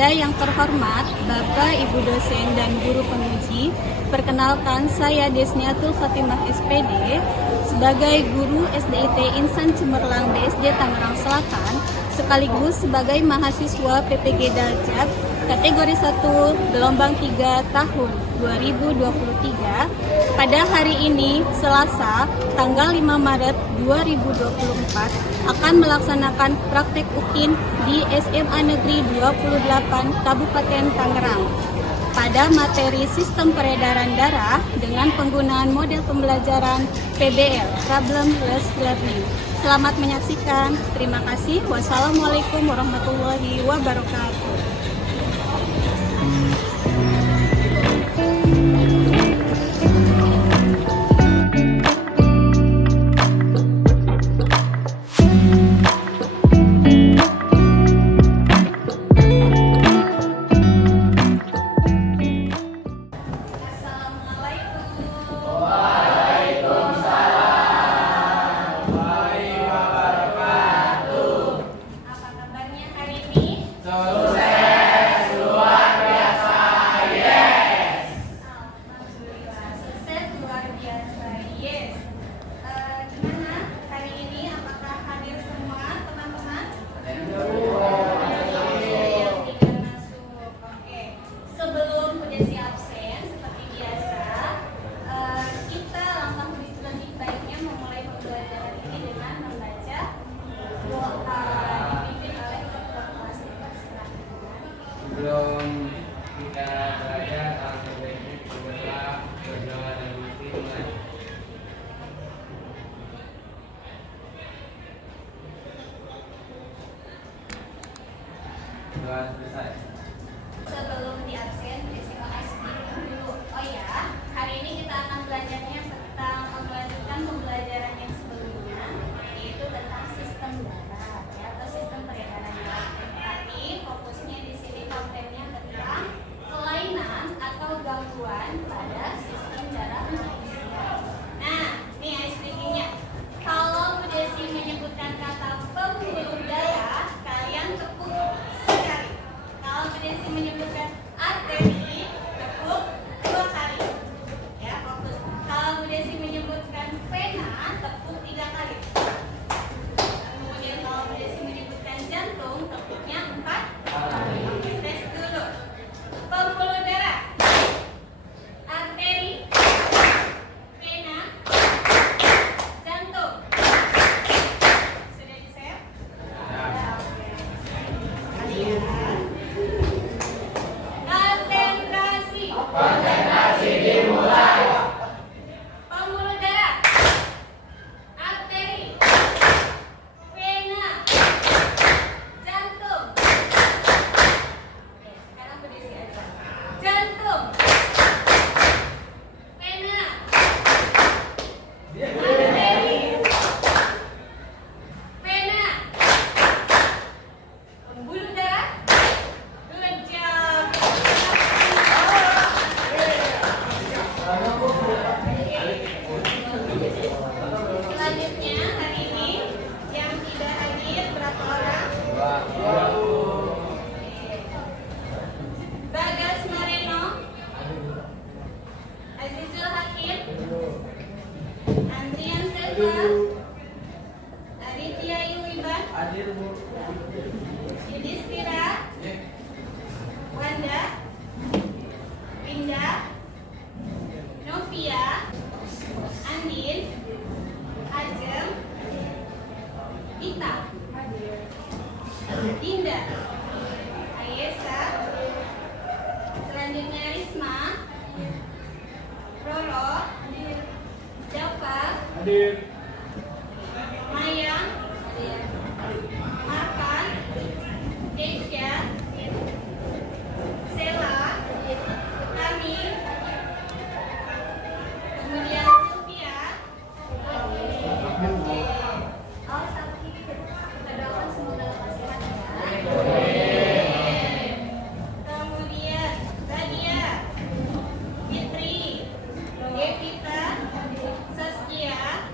Kepada yang terhormat Bapak, Ibu dosen dan guru penguji, perkenalkan saya Desniatul Fatimah SPD sebagai guru SDIT Insan Cemerlang BSD Tangerang Selatan sekaligus sebagai mahasiswa PPG Daljab kategori 1 gelombang 3 tahun 2023 pada hari ini Selasa tanggal 5 Maret 2024 akan melaksanakan praktek UKIN di SMA Negeri 28 Kabupaten Tangerang pada materi Sistem Peredaran Darah dengan penggunaan model pembelajaran PBL (Problem-Based Learning). Selamat menyaksikan. Terima kasih. Wassalamualaikum warahmatullahi wabarakatuh. Sebelum kita belajar, alangkah baiknya kita berdoa dan mati mulai. Doa selesai. Sebelum di absen, terima kasih dulu. Oh ya, hari ini kita akan belajarnya tentang melanjutkan pembelajaran yang sebelumnya, yaitu tentang sistem darah, ya, atau sistem peredaran darah. Tapi fokusnya di sini kontennya tentang kelainan atau gangguan pada sistem darah manusia. Nah, nih ICD-nya. Kalau Bu Desi menyebutkan kata pembuluh darah, kalian tepuk sekali. Kalau Bu Desi menyebutkan arteri, tepuk 2 kali. Ya, fokus. Kalau Bu Desi menyebutkan vena, tepuk 3 kali. Kemudian kalau Bu Desi menyebutkan jantung, tepuknya 4 kali. Oke, tes dulu. Pembuluh darah, arteri, vena, jantung. Sudah di-share? Ya, oke. Kalian konsentrasi dimulai. Pembuluh darah, arteri, vena, jantung. Oke, sekarang berdiri aja. Jantung, vena, arteri, vena, pembuluh darah. Good job. Selanjutnya hari ini yang tidak hadir berapa orang? Bagas Mareno, Azizul Hakim, Andrian Selva, Aditya Iwiban, Yudhistira, Wanda, Winda, Novia, Andin, Ajeng, Dita, Dinda, Ayesa, selanjutnya Risma, Roro, Jafar, Mayang, Marvan, Desya, Sela, Kami, kemudian Sylvia. Oh, satu lagi. Kita doakan semoga lekas sehat ya. Kemudian Nadia, Fitri, Devita, Saskia,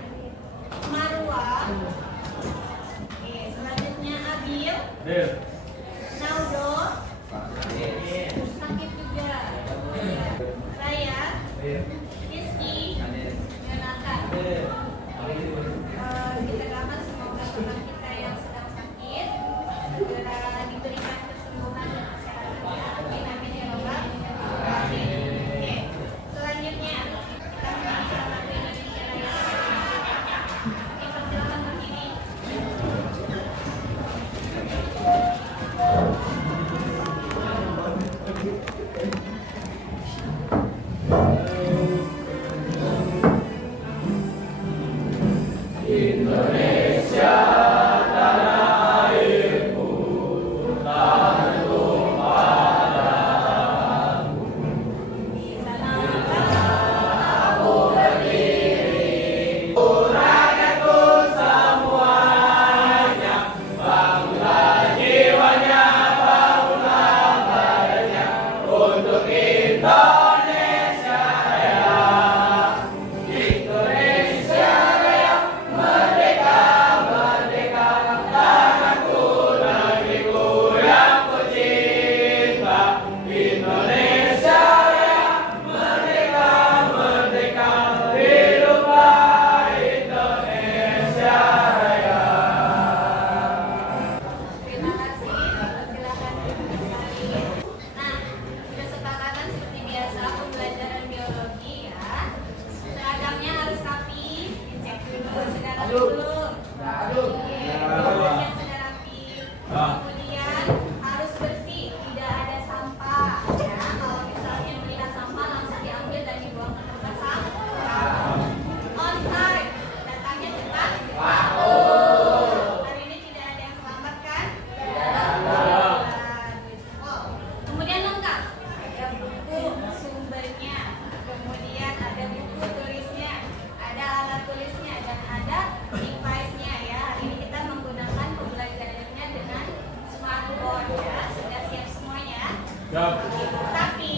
Tapi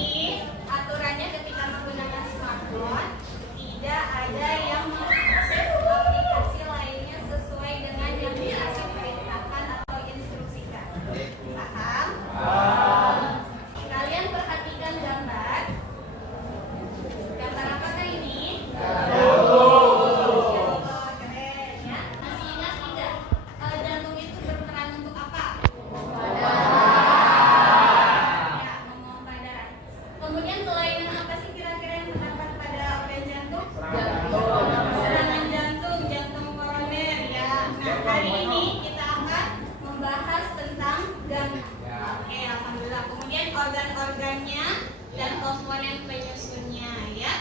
aturannya ketika menggunakan smartphone tidak ada yang mengakses aplikasi lainnya sesuai dengan yang dikasih perintahkan atau instruksikan. Paham? Kalian perhatikan gambar. Gambar apakah ini? Keren ya. Masih ingat tidak? Jantung itu berperan untuk apa? Ya, memompa darah. Kemudian kelainan apa sih kira-kira yang terdapat pada organ jantung? Serangan jantung, jantung koroner ya. Nah, hari ini kita akan membahas tentang jantung. Oke, alhamdulillah. Kemudian organ-organnya dan komponen penyusunnya ya.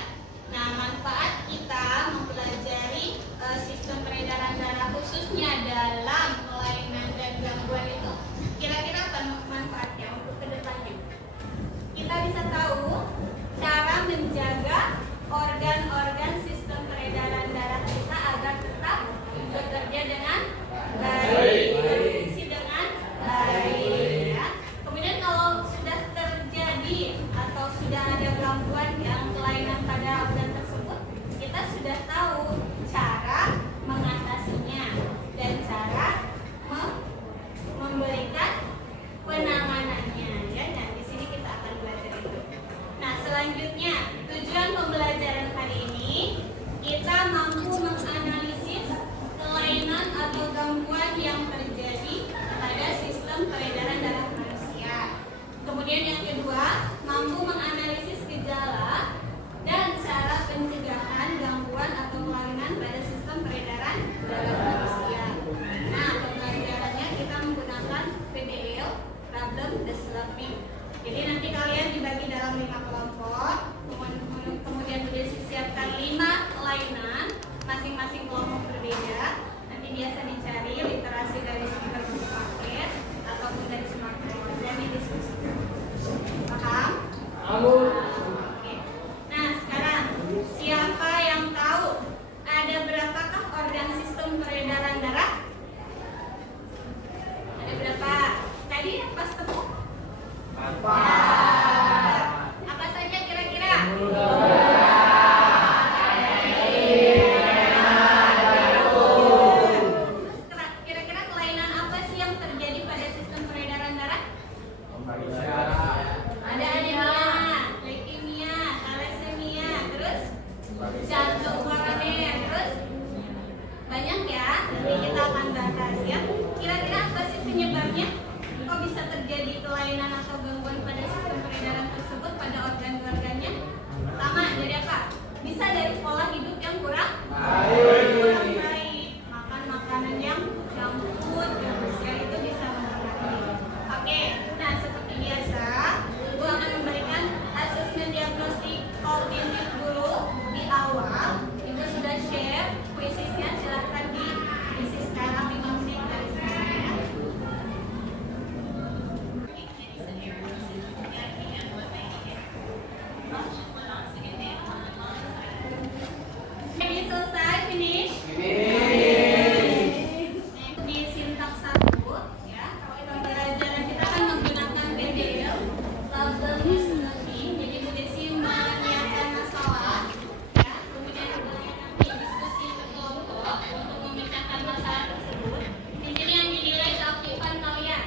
Nah, manfaat kita mempelajari sistem peredaran darah khususnya dalam kelainan dan gangguan itu kira-kira apa manfaatnya untuk kedepannya? Kita bisa tahu cara menjaga organ-organ sistem peredaran darah kita agar tetap bekerja dengan baik, berfungsi dengan baik ya. Kemudian kalau sudah terjadi atau sudah ada gangguan yang kelainan pada organ tersebut, kita sudah tahu cara mengatasinya dan cara memberikan penanganannya ya. Nah, di sini kita akan belajar itu. Nah, selanjutnya tujuan pembelajaran hari ini kita mampu menganalisis kelainan atau gangguan yang terjadi pada sistem peredaran darah manusia. Kemudian yang kedua, mampu menganalisis gejala dan cara pencegahan gangguan atau kelainan pada sistem peredaran darah manusia. Nah, pembelajarannya kita menggunakan PDL, problem development. Jadi nanti kalian dibagi dalam 5 kelompok, kemudian sudah disiapkan 5 kelainan, masing-masing kelompok berbeda. Nanti biasa dicari literasi dari sumber buku paket ataupun dari smartphone dan didiskusikan. Paham? Oke. Nah, sekarang siapa yang tahu ada berapakah organ sistem peredaran darah? Ada berapa? Tadi pas temu? Apa saja kira-kira? Kira-kira kelainan apa sih yang terjadi pada sistem peredaran darah? Ada anemia, leukemia, thalassemia, terus jantung koroner, terus banyak ya. Nanti kita akan bahas ya. Kira-kira apa sih penyebabnya? Kok bisa terjadi kelainan atau gangguan pada sistem peredaran tersebut pada organ-organnya? Pertama, dari apa? Bisa dari pola hidup yang kurang baik, makan makanan yang junk food, ya itu bisa mempengaruhi. Oke, nah seperti biasa, Ibu akan memberikan asesmen diagnostik kognitif dulu di awal. Ibu sudah share kuisisnya, silahkan diisi sekarang 5 menit dari saya. Ini selesai, finish? Di sintaks 1 ya, pembelajaran kita akan menggunakan PDL, problem listening. Jadi Bu Desi menyiapkan masalah ya, kemudian kemudian nanti diskusi kelompok untuk memecahkan masalah tersebut. Di sini yang dinilai keaktifan kalian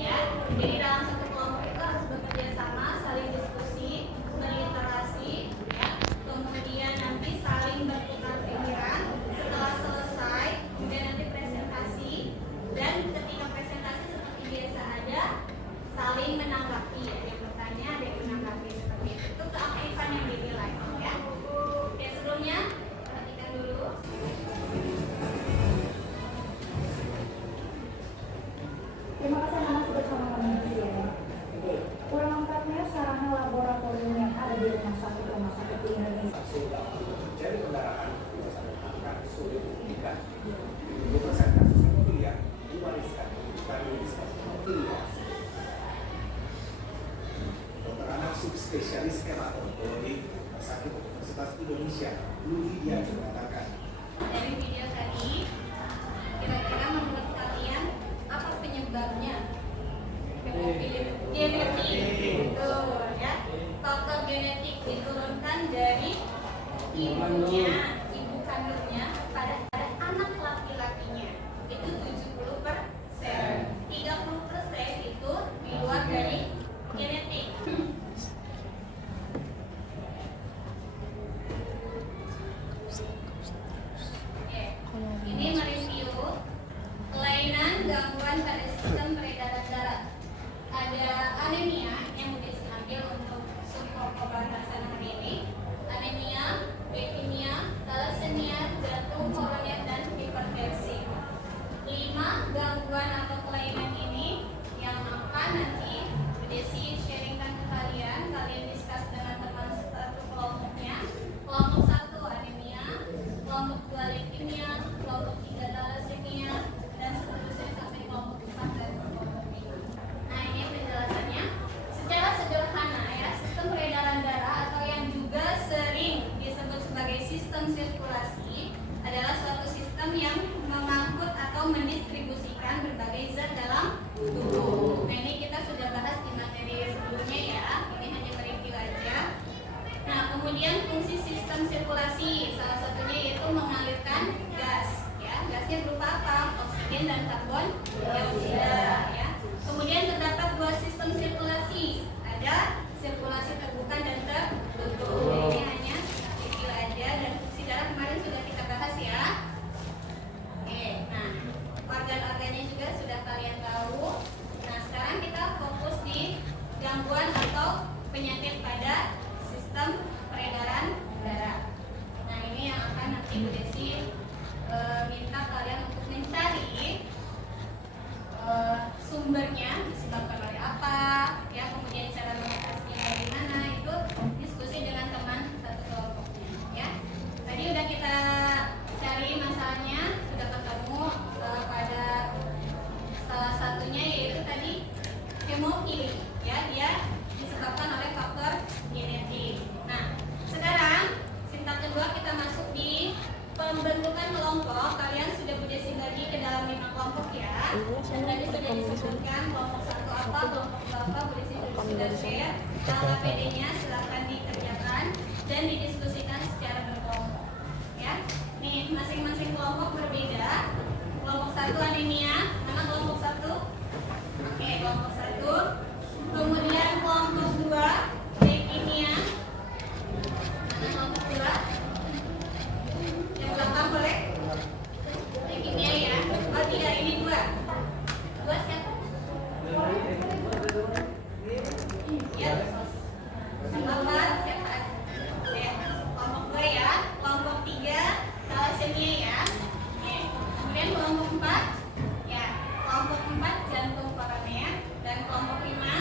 ya. Jadi dalam satu kelompok itu harus bekerja sama, saling diskusi, berliterasi ya. Kemudian nanti saling bertukar pikiran. Setelah selesai, kemudian nanti presentasi, dan ketika presentasi seperti biasa ada saling menanggapi, ada yang bertanya, ada yang menanggapi seperti itu. Itu keaktifan yang dinilai ya. Oke, sebelumnya perhatikan dulu. Terima kasih anak bersama kami di sini. Kurang lengkapnya sarana laboratorium yang ada di rumah sakit di Indonesia. Jadi kendaraan bisa sampai akan sulit dibuktikan. 20% kasus hemofilia diwariskan dari hemofilia. Dokter anak subspesialis hematologi Rumah Sakit Universitas Indonesia, Ludia mengatakan. Dari video tadi, kira-kira menurut kalian apa penyebabnya hemofilia? Genetik, betul. ibu kandungnya pada anak laki-lakinya itu 70%. 30% itu di luar dari genetik. Oke, ini mereview kelainan gangguan pada sistem peredaran darah. Ada anemia yang udah diambil untuk subpokok bahasan hari ini. Anemia, leukemia, thalassemia, jantung koroner, dan hipertensi. 5 gangguan atau kelainan ini yang akan nanti Bu Desi sharingkan ke kalian. Kalian discuss dengan teman satu kelompoknya. Kelompok 1 anemia, kelompok 2 leukemia, kelompok 3 thalassemia, dan seterusnya sampai kelompok 4 dan kelompok 5. Nah, ini penjelasannya. Secara sederhana ya, sistem peredaran darah atau yang juga sering disebut sebagai sistem sirkulasi adalah suatu sistem yang mengangkut atau mendistribusikan berbagai zat dalam tubuh. Nah, ini kita sudah bahas di materi sebelumnya ya. Ini hanya mereview aja. Nah, kemudian fungsi sistem sirkulasi salah satunya yaitu mengalirkan gas. Ya, gasnya berupa apa? Oksigen dan karbon dioksida. Ya. Kemudian terdapat 2 sistem sirkulasi. Ada sirkulasi terbuka dan tertutup. Ini hanya review aja, dan fungsi darah kemarin sudah kita bahas ya. Oke, nah organ-organnya juga sudah kalian tahu. Nah, sekarang kita fokus di gangguan atau penyakit pada sistem peredaran darah. Nah, ini yang akan nanti Bu Desi minta kalian untuk mencari sumbernya, disebabkan oleh apa, ya, kemudian cara mengatasinya bagaimana, itu diskusi dengan teman satu kelompoknya, ya. Tadi udah kita cari masalahnya, sudah ketemu pada salah satunya yaitu tadi hemofili, ya, dia disebabkan oleh faktor genetik. Nah, sekarang sintak kedua kita masuk di pembentukan kelompok. Kalian sudah Bu Desi bagi ke dalam 5 kelompok ya. Dan tadi sudah disebutkan kelompok 1 apa, kelompok 2 apa, Bu Desi sudah share. LKPD-nya silakan dikerjakan dan didiskusikan secara berkelompok. Ya. Nih, masing-masing kelompok berbeda. Kelompok 1 anemia, mana kelompok 1? Oke, kelompok 1. Kemudian kelompok 2 leukemia. Mana kelompok 2? Yang belakang boleh? Leukemia ya. Oh tidak, ini 2. 2 siapa? Ya. Apa? Siapa? Ya. Kelompok 2 ya. Kelompok 3 thalassemia ya. Oke. Kemudian kelompok 4 ya. Kelompok 4 jantung koroner, dan kelompok 5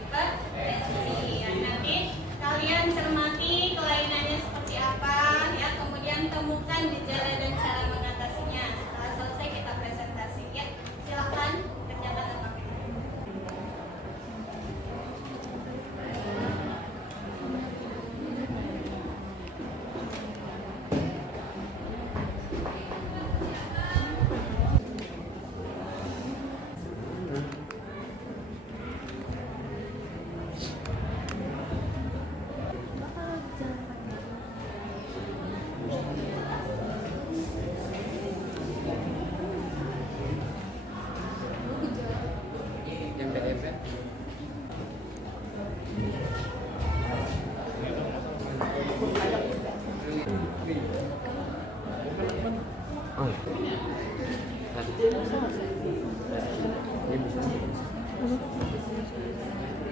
hipertensi. Ya, nanti kalian cermati kelainannya seperti apa ya, kemudian temukan gejala dan cara mengatasinya. Setelah selesai kita presentasi ya. Silakan kerjakan LKPD. Yang PDF ya?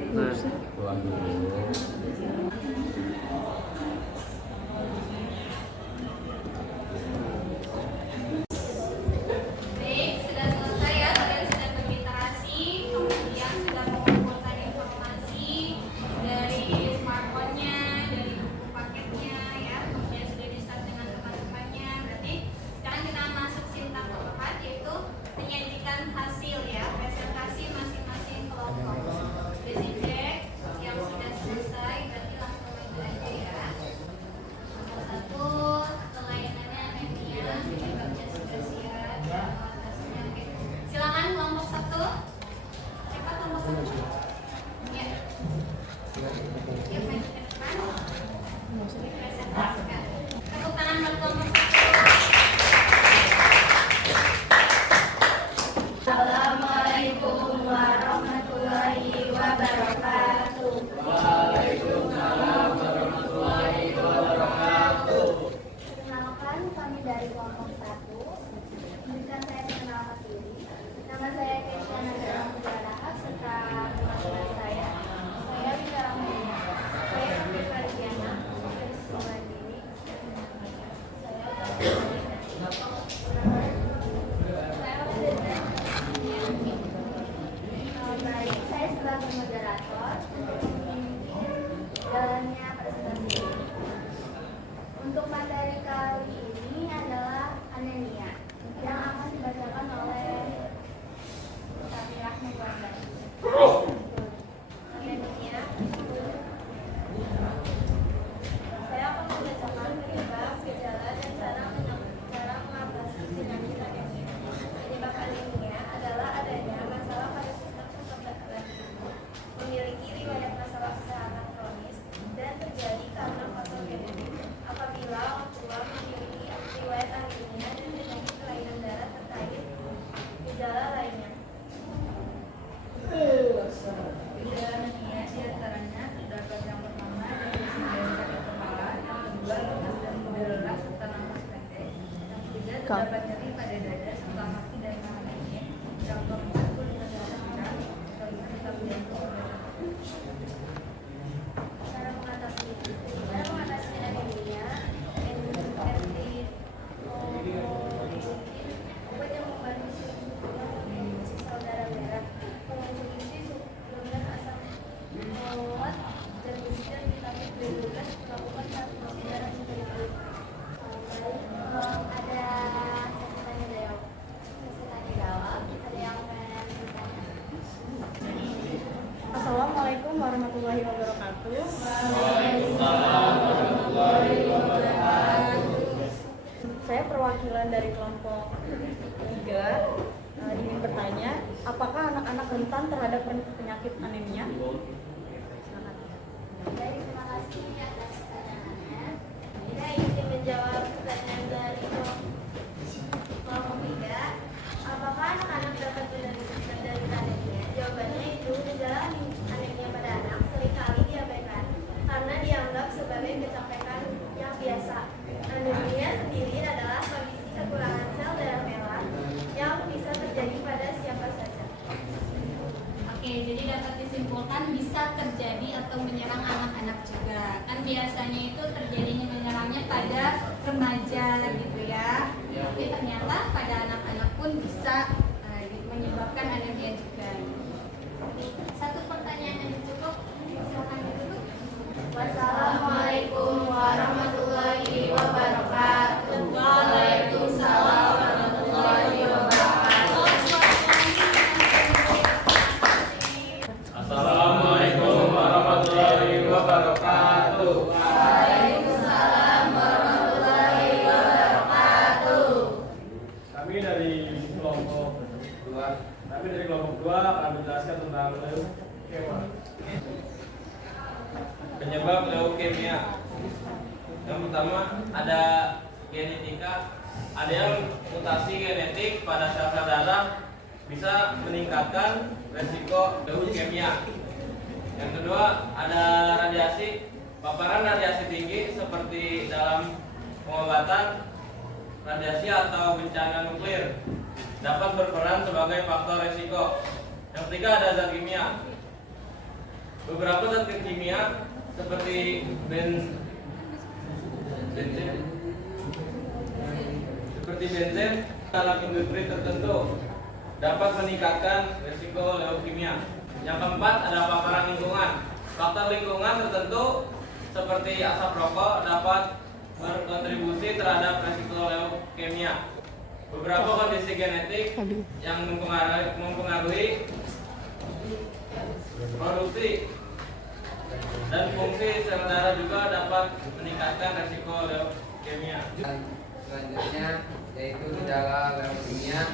Nah, pulang dulu. Baik, sudah selesai ya. Kalian sudah berliterasi, kemudian sudah mengumpulkan informasi dari smartphone-nya, dari buku paketnya ya, kemudian sudah discuss dengan teman-temannya. Berarti sekarang kita masuk sintak keempat, yaitu menyajikan hasil ya, presentasi masing-masing kelompok. Jadi cek yang sudah selesai, berarti langsung terdapat nyeri pada dada serta kaki dan tangan ini. Yang keempat, kulit terdapat pirang. Kelima, tetap jantung. Cara mengatasi anemia, obat yang membantu suplemen memproduksi sel darah merah, mengonsumsi suplemen asam folat dan besi dan vitamin B12, melakukan transfusi darah seperti ada yang bertanya. Assalamualaikum warahmatullahi wabarakatuh. Saya perwakilan dari kelompok 3 ingin bertanya, apakah anak-anak rentan terhadap penyakit anemia? Silakan. Baik, terima kasih atas pertanyaannya. Kita ingin menjawab pertanyaan dari kelompok 3. Apakah anak-anak dapat menderita anemia? Jawabannya itu, gejala anemia pada anak seringkali diabaikan karena dianggap sebagai kecapekan yang biasa. Anemia sendiri adalah kondisi kekurangan sel darah merah yang bisa terjadi pada siapa saja. Oke, jadi dapat disimpulkan bisa terjadi atau menyerang anak-anak juga. Kan biasanya itu terjadinya menyerangnya pada remaja gitu ya. Tapi ternyata pada anak-anak pun bisa menyebabkan anemia juga. Satu pertanyaan yang cukup, silakan ditutup. Wassalamualaikum warahmatullahi wabarakatuh. Waalaikumsalam warahmatullahi wabarakatuh. Assalamualaikum warahmatullahi wabarakatuh. Waalaikumsalam warahmatullahi wabarakatuh. Kami dari kelompok 2 akan menjelaskan tentang leukemia. Penyebab leukemia. Yang pertama ada genetika. Ada yang mutasi genetik pada sel-sel darah bisa meningkatkan resiko leukemia. Yang kedua ada radiasi. Paparan radiasi tinggi seperti dalam pengobatan radiasi atau bencana nuklir dapat berperan sebagai faktor resiko. Yang ketiga ada zat kimia. Beberapa zat kimia seperti benzen dalam industri tertentu dapat meningkatkan risiko leukemia. Yang keempat ada paparan lingkungan. Faktor lingkungan tertentu seperti asap rokok dapat berkontribusi terhadap risiko leukemia. Beberapa kondisi genetik yang mempengaruhi produksi dan fungsi sel darah juga dapat meningkatkan risiko leukemia. Selanjutnya yaitu gejala leukemia.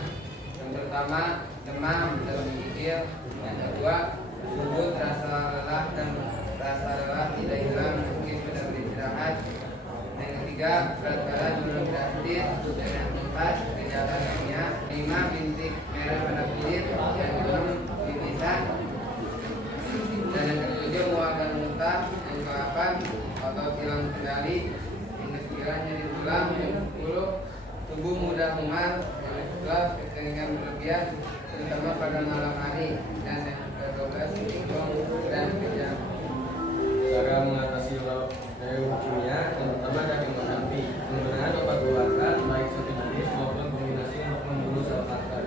Yang pertama demam dan menggigil. Yang kedua tubuh terasa lelah dan rasa lelah tidak hilang meski sudah beristirahat. Yang ketiga berat badan menurun drastis. Yang keempat gejala leukemia. 5 bintik merah pada kulit. Yang ke-6 bibisan. Dan yang ke-7 mual dan muntah. Yang ke-8 otot hilang kendali. Yang ke-9 nyeri tulang. Yang ke-10 tubuh mudah mual. Yang ke-11 kekeringan berlebihan terutama pada malam hari. Dan yang ke-12 bingung dan kejang. Cara mengatasi leukemia, yang pertama ada kemoterapi. Penggunaan obat obatan baik satu jenis maupun kombinasi untuk membunuh sel kanker.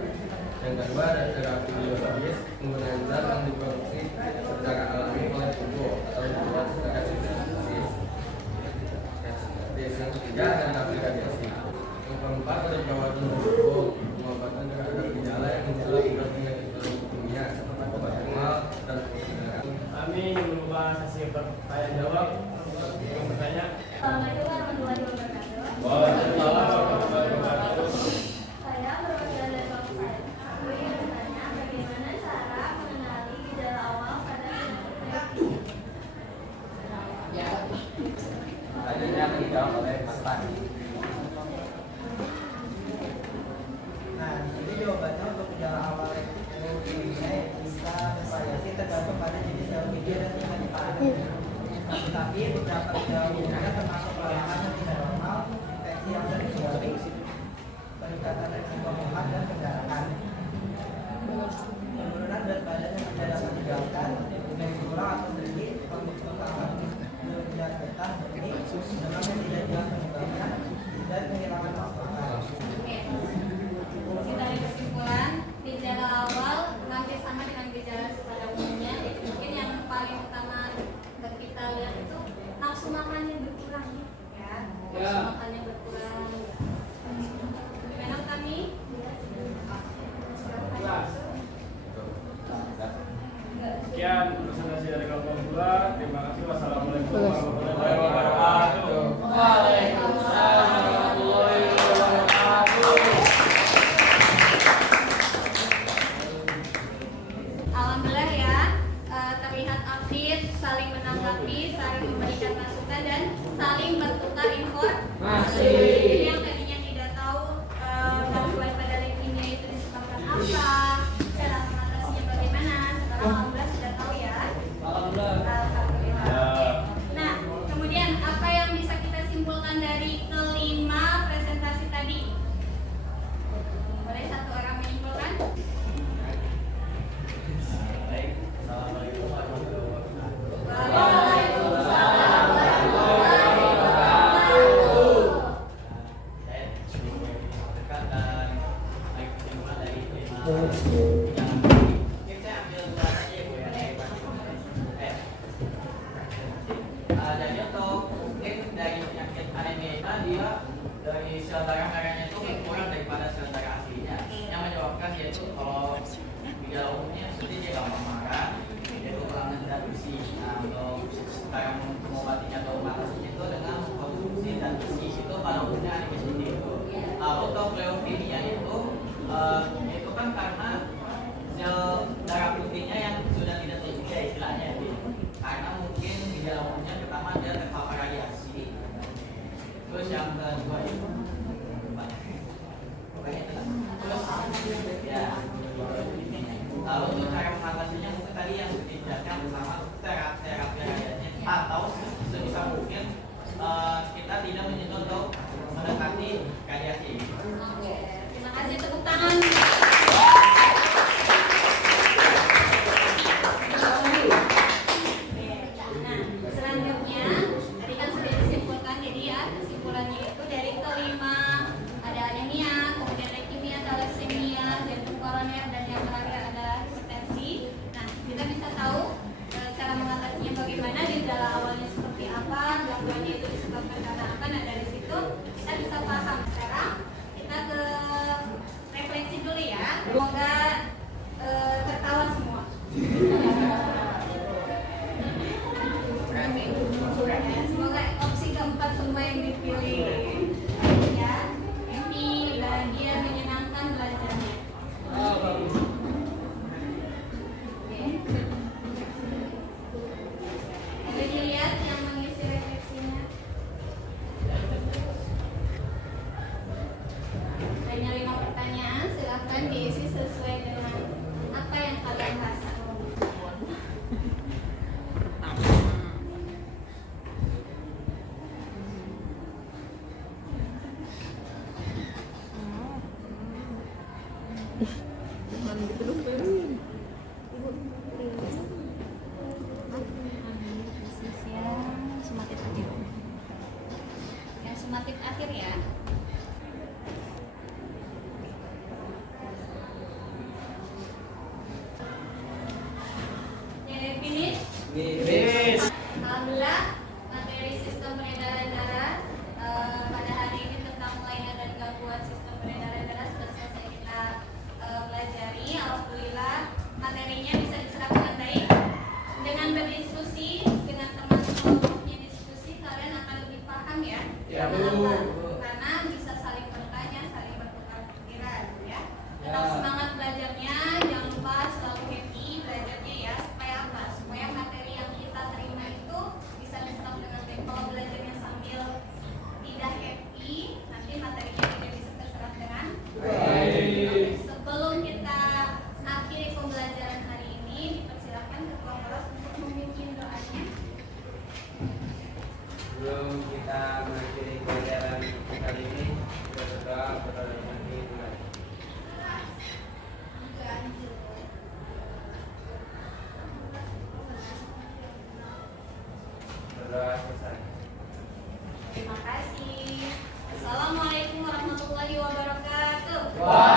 Yang kedua ada terapi biologis, penggunaan zat yang diproduksi secara alami oleh tubuh atau dibuat secara sintetis. Yang ketiga ada terapi radiasi. Yang keempat ada perawatan tubuh, pengobatan terhadap gejala yang menjelang berat penyakit leukemia seperti obat herbal dan obat. Kami ingin membuka sesi pertanyaan jawab. Yang bertanya. Assalamualaikum warahmatullahi wabarakatuh. Waalaikumsalam warahmatullahi wabarakatuh. Saya perwakilan dari kelompok saya. Aku ingin bertanya bagaimana cara mengenali gejala awal pada penyakit leukemia. Selanjutnya akan dijawab oleh Mas Tani. Nah, jadi jawabannya untuk gejala awal leukemia bisa bervariasi tergantung pada jenis leukemia dan tingkat keparahan. Tetapi beberapa gejala leukemia termasuk kelainan yang tidak normal, infeksi yang sering kembali, peningkatan risiko muat dan pendarahan. Penurunan berat badan yang tidak dapat dijelaskan dengan kurang atau sedikit, pembengkakan derajat getah benih, demam yang tidak jelas penyebabnya, dan kehilangan nafas. Oke. Kita ada kesimpulan, gejala awal hampir sama dengan gejala pada umumnya. Mungkin yang paling utama kita lihat itu nafsu makannya berkurang, ya. Nafsu makannya berkurang. Gimana kami? Sekian presentasi dari kelompok 2. Terima kasih. Wassalamualaikum warahmatullahi wabarakatuh. Waalaikumsalam warahmatullahi wabarakatuh. Alhamdulillah ya, terlihat aktif, saling menanggapi, saling memberikan masukan dan saling bertukar informasi. Jadi yang tadinya tidak tahu gangguan pada leukemia itu disebabkan apa, cara mengatasinya bagaimana, sekarang alhamdulillah sudah tahu ya. Alhamdulillah. Nah, kemudian apa yang bisa kita simpulkan dari kelima presentasi tadi? Boleh satu orang menyimpulkan? Jadi untuk mungkin dari penyakit anemia dia dari sel darah merahnya itu kurang daripada sel darah aslinya, yang menyebabkan yaitu kalau gejala umumnya seperti dia gampang marah, yaitu kekurangan zat besi. Nah, untuk cara mengobatinya atau mengatasinya itu dengan konsumsi zat besi, itu pada umumnya anemia seperti itu. Untuk leukemia itu kan karena sel darah putihnya yang sudah tidak tersedia istilahnya, karena mungkin gejala umumnya pertama dia terpapar radiasi, terus yang kedua itu terus ya lalu untuk cara mengatasinya mungkin tadi yang dijelaskan pertama terapi radiasi, atau sebisa mungkin kita tidak menyentuh atau mendekati radiasi. Oke, terima kasih, tepuk tangan. Nah, selanjutnya tadi kan sudah disimpulkan, jadi ya kesimpulannya itu dari kelima ada anemia, kemudian leukemia, thalassemia, jantung koroner, dan yang terakhir ada hipertensi. Nah, kita bisa tahu cara mengatasinya bagaimana, gejala awalnya seperti apa, gangguannya itu disebabkan karena apa. Nah, dari situ kita bisa paham. Sekarang kita ke refleksi dulu ya. Semoga tertawa semua. Semoga opsi keempat semua yang dipilih ya, happy, bahagia, menyenangkan belajarnya. Oke. Boleh dilihat yang mengisi refleksinya. Hanya 5 pertanyaan, silahkan diisi sesuai dengan apa yang kalian rasa. Yang semakin akhir ya. Finish. Alhamdulillah, materi sistem peredaran darah pada hari ini tentang kelainan dan gangguan sistem peredaran darah sudah selesai kita pelajari. Alhamdulillah, materinya bisa diserap dengan baik. Dengan berdiskusi dengan teman kelompoknya, diskusi kalian akan lebih paham ya. Karena apa? Karena bisa saling bertanya, saling bertukar pikiran ya. Tetap semangat belajarnya, jangan lupa selalu happy belajarnya ya. Supaya apa? Supaya materi yang kita terima itu bisa diserap dengan baik. Kalau belajarnya sambil tidak happy, nanti materinya tidak bisa terserap dengan baik. Sebelum kita akhiri pembelajaran hari ini, dipersilakan Ketua Kelas untuk memimpin doanya. Sebelum kita mengakhiri pelajaran kali ini, kita berdoa kepada Tuhan berdoa selesai. Terima kasih. Assalamualaikum warahmatullahi wabarakatuh. Waalaikumsalam.